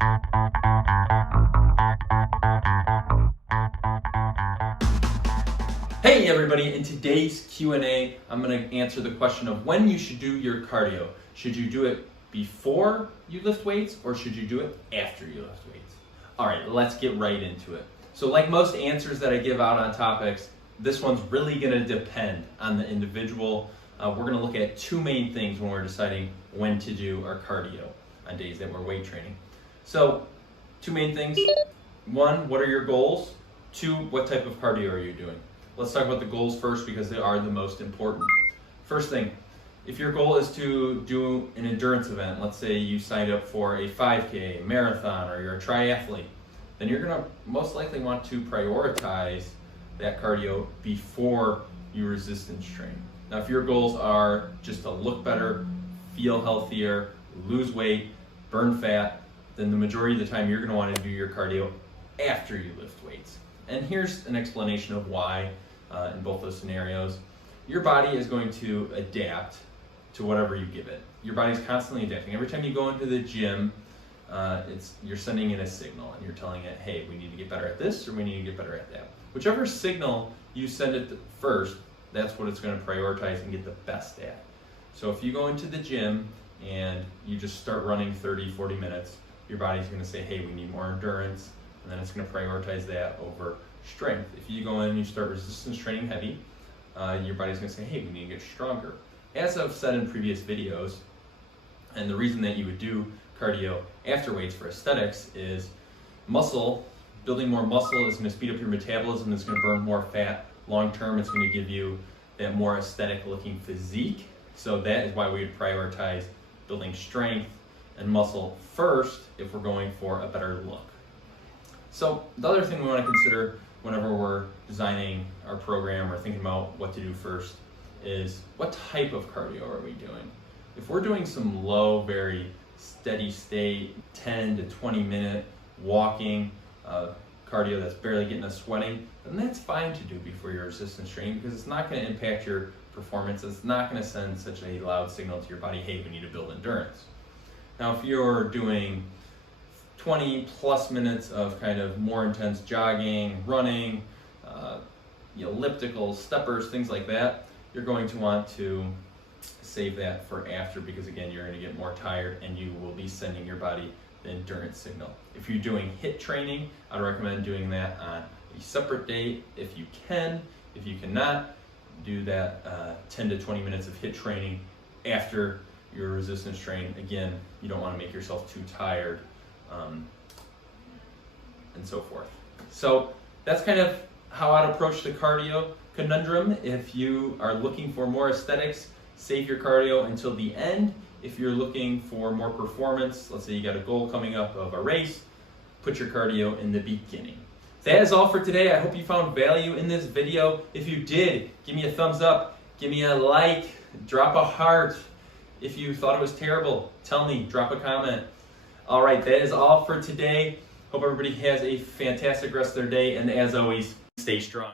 Hey everybody, in today's Q&A, I'm going to answer the question of when you should do your cardio. Should you do it before you lift weights or should you do it after you lift weights? All right, let's get right into it. So like most answers that I give out on topics, this one's really going to depend on the individual. We're going to look at two main things when we're deciding when to do our cardio on days that we're weight training. So two main things. One, what are your goals? Two, what type of cardio are you doing? Let's talk about the goals first because they are the most important. First thing, if your goal is to do an endurance event, let's say you signed up for a 5K, marathon, or you're a triathlete, then you're going to most likely want to prioritize that cardio before you resistance train. Now, if your goals are just to look better, feel healthier, lose weight, burn fat, then the majority of the time you're going to want to do your cardio after you lift weights. And here's an explanation of why in both those scenarios. Your body is going to adapt to whatever you give it. Your body's constantly adapting. Every time you go into the gym, you're sending in a signal and you're telling it, hey, we need to get better at this or we need to get better at that. Whichever signal you send it first, that's what it's going to prioritize and get the best at. So if you go into the gym and you just start running 30, 40 minutes, your body's going to say, hey, we need more endurance, and then it's going to prioritize that over strength. If you go in and you start resistance training heavy, your body's going to say, hey, we need to get stronger. As I've said in previous videos, and the reason that you would do cardio after weights for aesthetics is building more muscle is going to speed up your metabolism, it's going to burn more fat. Long term, it's going to give you that more aesthetic looking physique. So that is why we would prioritize building strength and muscle first if we're going for a better look. So the other thing we want to consider whenever we're designing our program or thinking about what to do first is what type of cardio are we doing? If we're doing some low, very steady state, 10 to 20 minute walking, cardio that's barely getting us sweating, then that's fine to do before your resistance training because it's not going to impact your performance. It's not going to send such a loud signal to your body, hey, we need to build endurance. Now, if you're doing 20 plus minutes of kind of more intense jogging, running, ellipticals, steppers, things like that, you're going to want to save that for after because again, you're going to get more tired and you will be sending your body the endurance signal. If you're doing HIIT training, I'd recommend doing that on a separate day if you can. If you cannot, do that 10 to 20 minutes of HIIT training after your resistance train. Again, you don't want to make yourself too tired and so forth. So that's kind of how I'd approach the cardio conundrum. If you are looking for more aesthetics, save your cardio until the end. If you're looking for more performance, let's say you got a goal coming up of a race, put your cardio in the beginning. That is all for today. I hope you found value in this video. If you did, give me a thumbs up, give me a like, drop a heart. If you thought it was terrible, tell me, drop a comment. All right, that is all for today. Hope everybody has a fantastic rest of their day, and as always, stay strong.